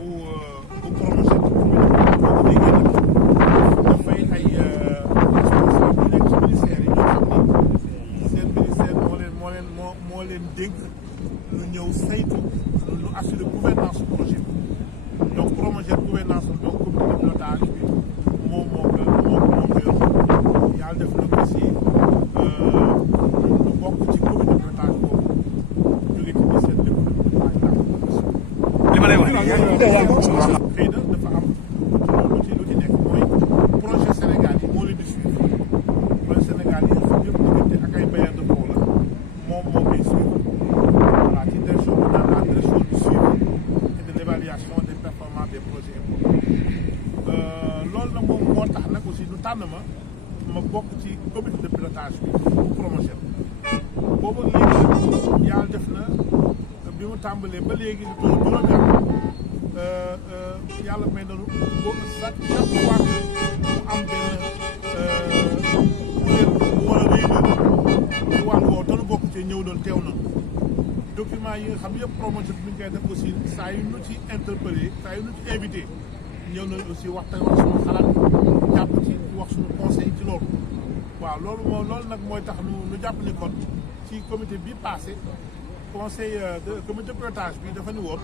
bu promotion boobu léegi nag dafay ay responsable yu nekk ci ministère yi ñoo xam ni seen ministère moo leen dénk lu ñëw saytu lu assurer gouvernance projet bi donc promotion gouvernance donc comité de pilotage bi moom moo ko yor yàlla def na aussi lu bokk ci comité de pilotage boobu jóge ci ministère de li ma lay wax xëy na dafa am lu ci nekk mooy projet Sénégal yi moo leen di suivre projet Sénégal yi xam yëpp diggante ak ay bailleurs de fonds la moom moo koy suivre voilà ci direction bi dans la direction du suivi et de l'évaluation des performances des projets loolu nag moom moo tax nag aussi lu tànn ma bokk ci comité de pilotage bi bu promotion boobu léegi nag yàlla def na bi mu tàmbalee ba léegi lu toll juróomi at yàlla may nañu boobu chaque fois que mu am benn kuréel bu war a réunir ci wàllu woowu te nu bokk ci ñëw doon teew na document yi nga xam yëpp promotion bi ñu koy def aussi saa yu ñu ci interpellé saa yu ñu ci invité ñëw nañu aussi waxtaan wax suñu xalaat jàpp ci wax suñu conseil ci loolu waaw loolu nag mooy tax nu jàpp ni kon ci comité bi passé conseil de comité de pilotage bi dafa ni woon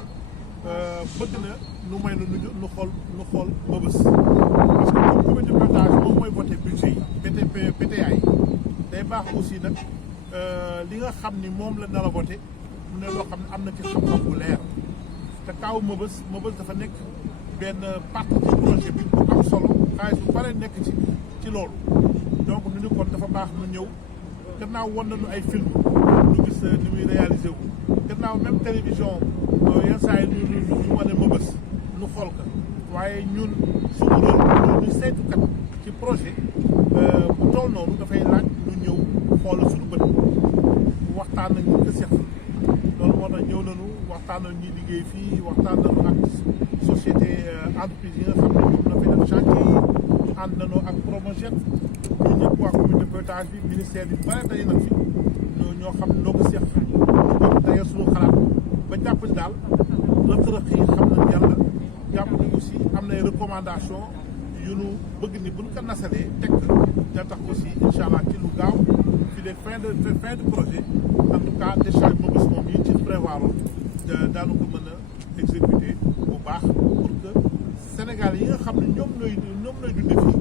bëgg na nu may nu xool Mbeubeuss parce que comme comité de pilotage moom mooy voté budget yi PTA yi day baax aussi nag li nga xam ni moom la nar a voté mu ne loo xam ne am na ci xam-xam bu leer te kaaw Mbeubeuss dafa nekk benn partie ci projet bi bu am solo xaalis bu bare nekk ci loolu donc nu ni kon dafa baax nu ñëw gannaaw won nañu ay film ñu gis ni muy réalisé wu gannaaw même télévision yenn saa yi ñu wane Mbeubeuss nu xool ko waaye ñun suñu rôle ñu saytukat ci projet bu toll noonu dafay laaj ñu ñëw xool suñu bët waxtaan nañ ñu ko seq loolu moo tax ñëw nañu waxtaan nañ ñuy liggéey fii waxtaan nañu ak société entreprise yi nga xam ne ñoom na fay def chantier yi ànd nañu ak Promojet ñu ñëpp waa comité de pilotage bi ministère bi bare daje nag fi ñoo xam ne noo ko seq ñu bokk daje suñu xalaat ba jàpp ni daal rëq-rëq yi xam nañ yàlla jàpp ni aussi am na ay recommandation yu nu bëgg ni buñ ko nasalee teg da tax aussi incha allah ci lu gaaw fi de fin de projet en tout cas décharge Mbeubeuss moom yi ci prévoir daanu ko mën a exécuter bu baax pour que Sénégal yi nga xam ne ñoom lay dunde fii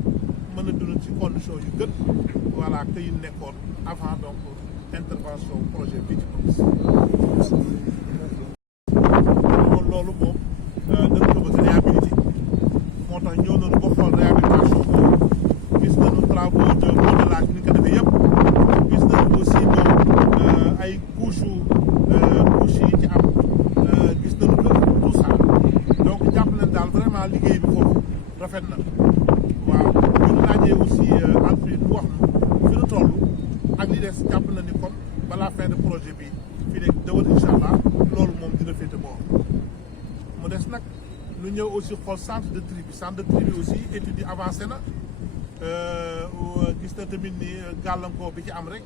mën a dund ci condition yu gën voilà que yu nekkoon avant donc intervention projet bi ci Mbeubeuss loolu moom dañ ko bëgg réhabilité moo tax ñëw nañu ba xool réhabilitation boobu gis nañu travaux de modelage ni ko defee yëpp gis nañu aussi moom ay couche yi ci am gis nañu que tout ça donc jàpp nañ daal vraiment liggéey bi foofu rafet na waaw bu ñu laajee aussi entreprise bu wax na fi nu toll ak li des jàpp na ni kon balaa fin de projet bi fii léegi dawal incha allah loolu moom dina féete boor mu des nag lu ñëw aussi xool centre de tri bi aussi étude yi avancé na gis na tamit ni gàllankoor bi ci am rek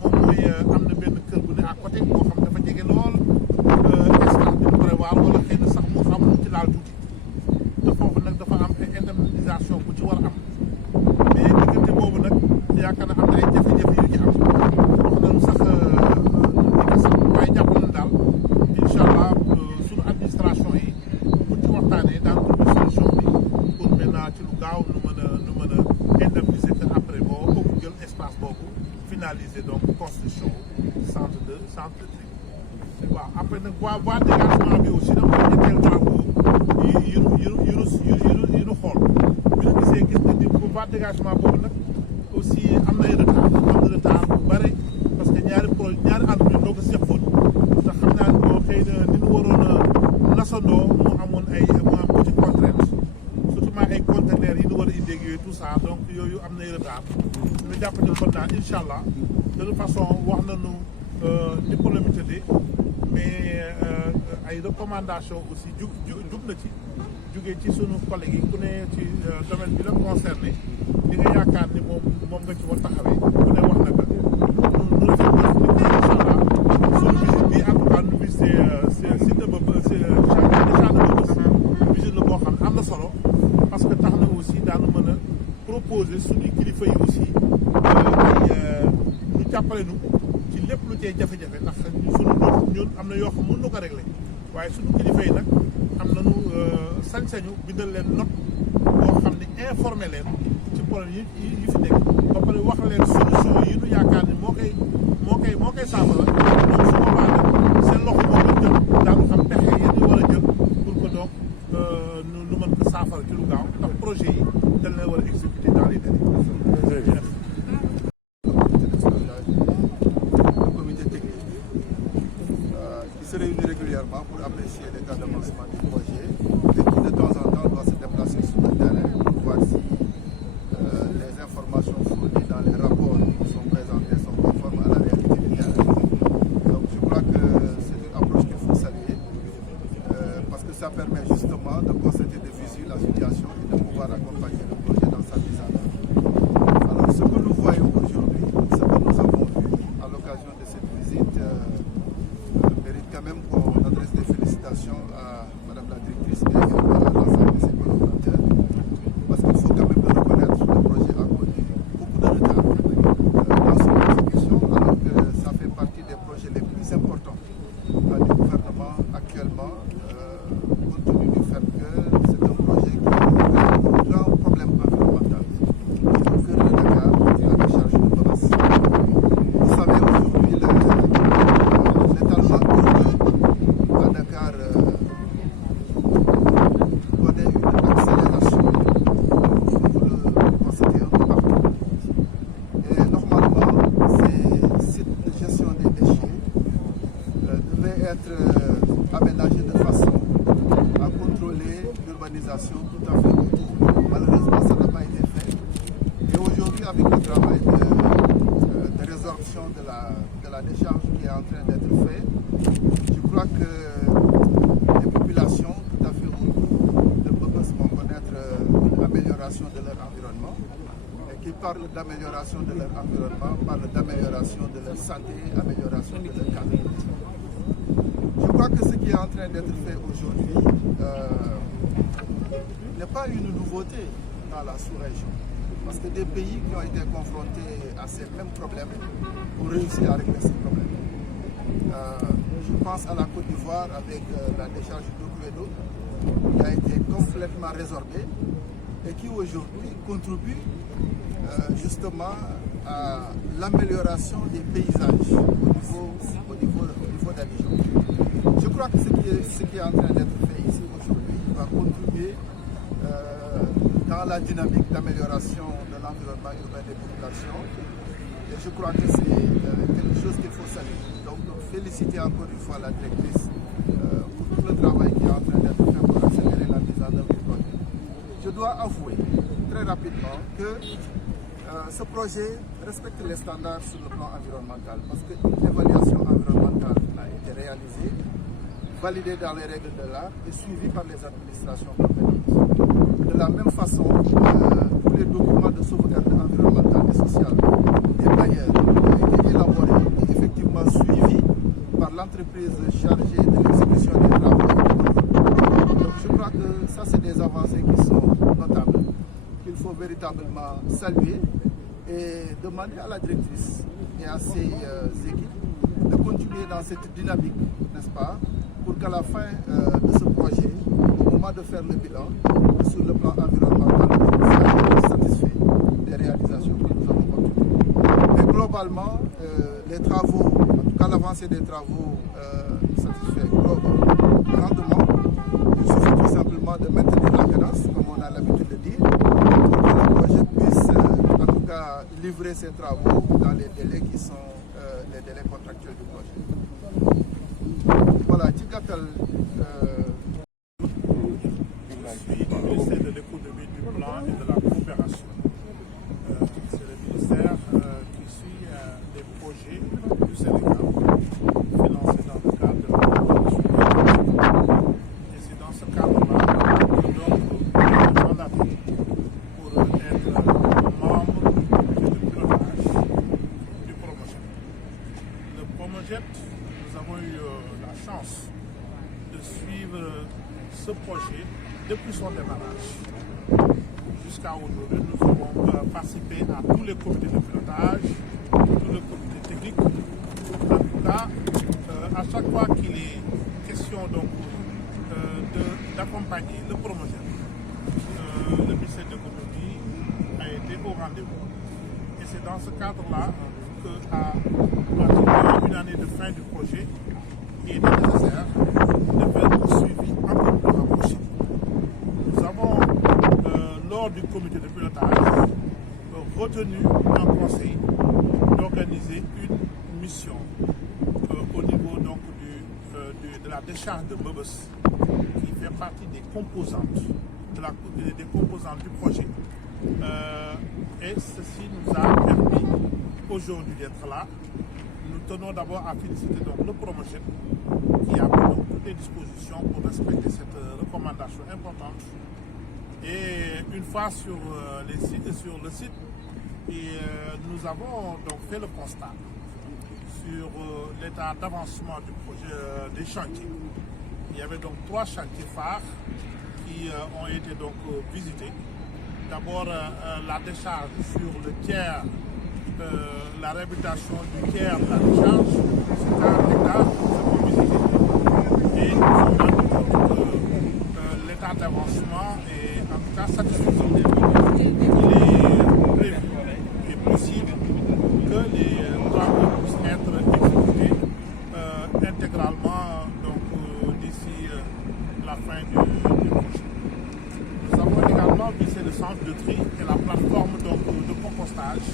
moom mooy am na benn kër bu ne à côté boo xam dafa jege lool espace bi ñu prévoir wala xëy na sax mu xam ci laal tuuti te foofu nag dafa am ay indemnisation bu ci war a am mais diggante boobu nag yaakaar na am na ay jafe-jafe yu ci am wax nañu sax waaye jàpp nañ daal incha allah suñu administration yi buñ ci waxtaanee daan trouver solution bi pour maintenant ci lu gaaw nu mën a indemniser que après boo bëgg jël espace boobu finaliser donc construction centre de tri waaw après nag voie dégagement bi aussi dama koy ñetteel travaux yi nu xool bi ñu gisee gis nañ ni bu voie dégagement boobu nag aussi am na ay retard bu bare parce que ñaari entreprise doo ko seqoon te xam naa ne boo xëy na ni ñu waroon a nasandoo mu amoon ay petite contrainte surtout ay conteneurs yi ñu war a indi ak yooyu tout ça donc yooyu am na ay retard ñu jàpp ne kon daal incha allah de toute façon wax nañu ni problème yi tëddee mais ay recommandation aussi jug na ci jugee ci sunu collègues yi ku ne ci domaine bi la concerné li nga yaakaar ni moom nga ci war taxawee ku ne wax na ko nu rafet na incha allah sunu visite bi en tout cas nu visité site de Mbeubeuss chantier de Mbeubeuss proposer suñuy kilifa yi aussi ñu jàppale nu ci lépp lu cee jafe-jafe ndax ñun am na yoo xam mën na ko régler waaye suñu kilifa yi nag am nañu sañ-sañu bindal leen note boo xam ne informé leen ci problème yi fi nekk ba pare wax leen solution yi ñu yaakaar ni moo koy saafara donc su boobaa nag seen loxo moo ko jël daanu xam pexe yéen ñu war a jël pour que donc nu mën ko saafara ci lu gaaw ndax projet yi dañ leen war a exécuter dans les délais. Se réunit régulièrement pour apprécier l'état d'avancement du projet et qui de temps en temps doit se déplacer sur le terrain pour voir si les informations fournies dans les rapports qui sont présentés sont conformes à la réalité du terrain. Donc je crois que c'est une approche qu'il faut saluer parce que ça permet justement de constater de visu la situation et de pouvoir accompagner le projet dans sa mise en œuvre. Alors ce que nous voyons aujourd'hui, ce que nous avons vu à l'occasion de cette visite mérite quand même qu'on adresse des félicitations à Madame la directrice et à l'ensemble de ses collaborateurs parce qu'il faut quand même le reconnaître, le projet a connu beaucoup de retard dans son exécution alors que ça fait partie des projets les plus importants du gouvernement actuellement compte tenu du fait que c'est un projet qui a un grand problème environnemental au cœur de Dakar, la décharge de Babass. Vous savez aujourd'hui l'étalement urbain à Dakar connaît une accélération, vous le constatez un peu partout. Et normalement, ces sites de gestion des déchets devaient être aménagés de façon à contrôler l'urbanisation tout à fait autour. Malheureusement, ça n'a pas été fait. Et aujourd'hui, avec le travail de résorption de la décharge qui est en train d'être fait, je crois que les populations tout à fait autour de Babass vont connaître une amélioration de leur environnement. Et qui parlent d'amélioration de leur environnement, parlent d'amélioration de leur santé, amélioration de leur cadre. Je crois que ce qui est en train d'être fait aujourd'hui n'est pas une nouveauté dans la sous-région. Parce que des pays qui ont été confrontés à ces mêmes problèmes ont réussi à régler ces problèmes. Je pense à la Côte d'Ivoire avec la décharge d'Okuedo qui a été complètement résorbée et qui aujourd'hui contribue justement à l'amélioration des paysages au niveau d'Abidjan. Je crois que ce qui est en train d'être fait ici aujourd'hui va contribuer dans la dynamique d'amélioration de l'environnement urbain des populations. Et je crois que c'est quelque chose qu'il faut saluer. Donc féliciter encore une fois la directrice pour tout le travail qui est en train d'être fait pour accélérer la mise en œuvre du projet. Je dois avouer très rapidement que ce projet respecte les standards sur le plan environnemental parce qu'une évaluation environnementale a été réalisée, validée dans les règles de l'art et suivie par les administrations compétentes. De la même façon, tous les documents de sauvegarde environnementale et sociale des bailleurs ont été élaborés et effectivement suivis par l'entreprise chargée de l'exécution des travaux. Donc je crois que ça c'est des avancées qui sont notables, qu'il faut véritablement saluer et demander à la directrice et à ses équipes de continuer dans cette dynamique, n'est-ce pas, pour qu'à la fin de ce projet, au moment de faire le bilan, sur le plan environnemental, nous soyons satisfaits des réalisations que nous avons obtenues. Mais globalement, les travaux, en tout cas l'avancée des travaux, satisfait grandement. Il suffit tout simplement de maintenir la cadence, comme on a l'habitude de dire, pour que le projet puisse en tout cas livrer ses travaux dans les délais qui sont les délais contractuels du projet. Voilà, Tikatal. Je suis ministère de l'économie, du plan et de la coopération. C'est le ministère qui suit les projets du Sénégal financés dans le cadre de la coopération. Et c'est dans ce cadre-là que nous sommes mandatés pour être membre du pilotage du Promojet. Le Promojet, nous avons eu la chance de suivre ce projet depuis son démarrage. jusqu'à aujourd'hui, nous avons participé à tous les comités de pilotage, tous les comités techniques. En tout cas, à chaque fois qu'il est question donc d'accompagner le promoteur, le ministère de l'économie a été au rendez-vous. Et c'est dans ce cadre-là qu'à pratiquement une année de fin du projet, il est nécessaire de faire un suivi un peu plus rapproché. Nous avons, lors du comité de pilotage, retenu un conseil d'organiser une mission au niveau donc, de la décharge de Mbeubeus, qui fait partie des composantes, des composantes du projet. Et ceci nous a permis aujourd'hui d'être là. Nous tenons d'abord à féliciter donc, le promoteur qui a pris donc, toutes les dispositions pour respecter cette recommandation importante. Et une fois sur le site, nous avons donc fait le constat sur l'état d'avancement du projet des chantiers. Il y avait donc 3 chantiers phares qui ont été donc visités. D'abord la décharge sur le tiers, la réhabilitation du tiers de la décharge, c'est 40 hectares, nous avons visité. Et nous avons rendu compte que l'état d'avancement est en tout cas satisfaisant. Il est prévu et possible que les travaux puissent être exécutés intégralement d'ici la fin du projet. Nous avons également visité le centre de tri et la plateforme de compostage.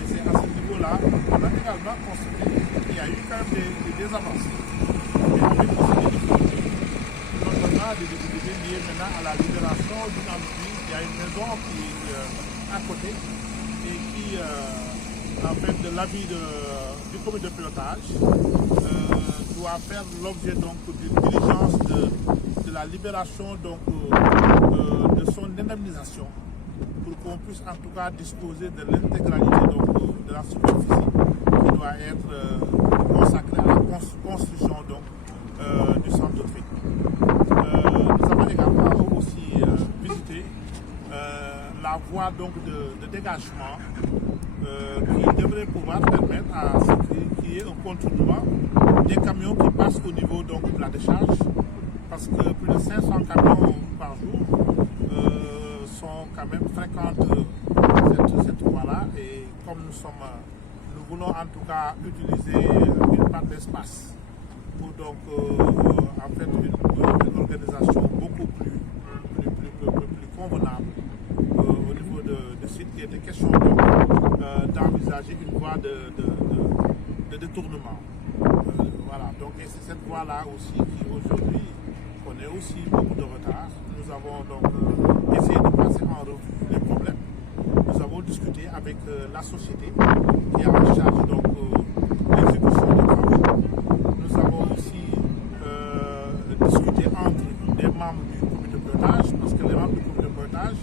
Et c'est à ce niveau-là qu'on a également constaté qu'il y a eu quand même des avancées. Et avec aussi des difficultés, notamment des difficultés liées maintenant à la libération d'une entreprise. Il y a une maison qui est à côté et qui, en fait, de l'avis du comité de pilotage, doit faire l'objet d'une diligence de la libération de son indemnisation pour qu'on puisse en tout cas disposer de l'intégralité de la superficie qui doit être consacrée à la construction du centre de tri. Nous avons également aussi visité la voie de dégagement qui devrait pouvoir permettre à ce qu'il y ait un contournement des camions qui passent au niveau de la décharge, parce que plus de 500 camions par jour sont quand même fréquentent cette voie-là, et comme nous voulons en tout cas utiliser une part d'espace pour donc en fait une organisation beaucoup plus convenable au niveau de site. Il était question d'envisager une voie de détournement. Voilà, donc c'est cette voie-là aussi qui aujourd'hui connaît aussi beaucoup de retard. Nous avons donc essayé de passer en revue les problèmes. Nous avons discuté avec la société qui est en charge donc l'exécution des travaux. Nous avons aussi discuté entre les membres du comité de pilotage, parce que les membres du comité de pilotage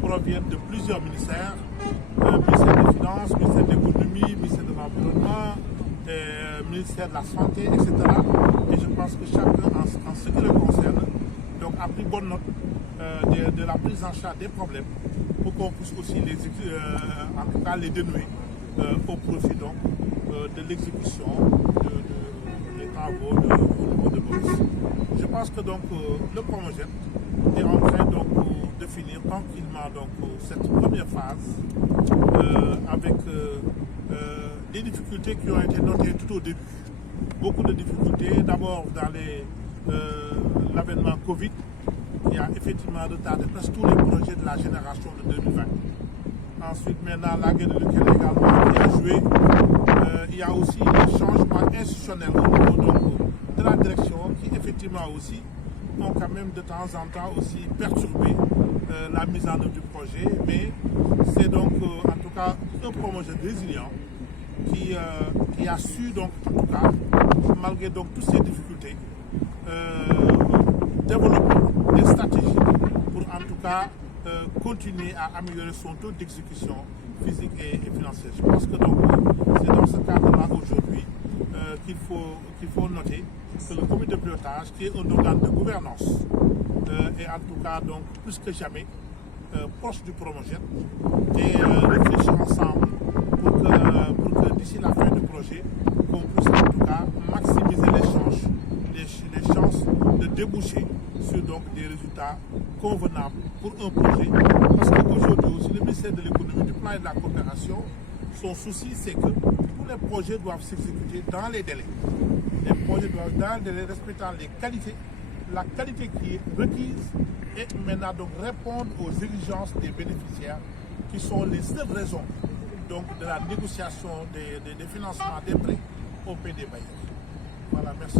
proviennent de plusieurs ministères, ministère des Finances, ministère de l'Économie, ministère de l'Environnement, ministère de la Santé, etc. Et je pense que chacun, en ce qui le concerne, donc, a pris bonne note de la prise en charge des problèmes pour qu'on puisse aussi en tout cas les dénouer au profit donc, de l'exécution des travaux au niveau de Boris. Je pense que donc le projet est en train donc de finir tranquillement donc cette première phase avec des difficultés qui ont été notées tout au début. Beaucoup de difficultés, d'abord dans l'avènement Covid, qui a effectivement retardé presque tous les projets de la génération de 2020. Ensuite, maintenant, la guerre de l'Ukraine également qui a joué. Il y a aussi les changements institutionnels au niveau donc, de la direction qui, effectivement, aussi ont quand même de temps en temps aussi perturbé la mise en œuvre du projet. Mais c'est donc, en tout cas, un projet résilient qui a su, donc, en tout cas, malgré donc, toutes ces difficultés, développer des stratégies pour, en tout cas, continuer à améliorer son taux d'exécution physique et financière. Je pense que donc c'est dans ce cadre-là aujourd'hui qu'il faut noter que le comité de pilotage, qui est un organe de gouvernance, est en tout cas donc plus que jamais proche du promogène et réfléchir ensemble pour que d'ici la fin du projet, qu'on puisse en tout cas maximiser les chances de déboucher sur donc des résultats convenables pour un projet. Parce qu'aujourd'hui aussi, le ministère de l'économie, du plan et de la coopération, son souci c'est que tous les projets doivent s'exécuter dans les délais. Les projets doivent dans les délais respectant les qualités, la qualité qui est requise et maintenant donc répondre aux exigences des bénéficiaires qui sont les seules raisons donc de la négociation des financements des prêts auprès des bailleurs. Voilà, merci.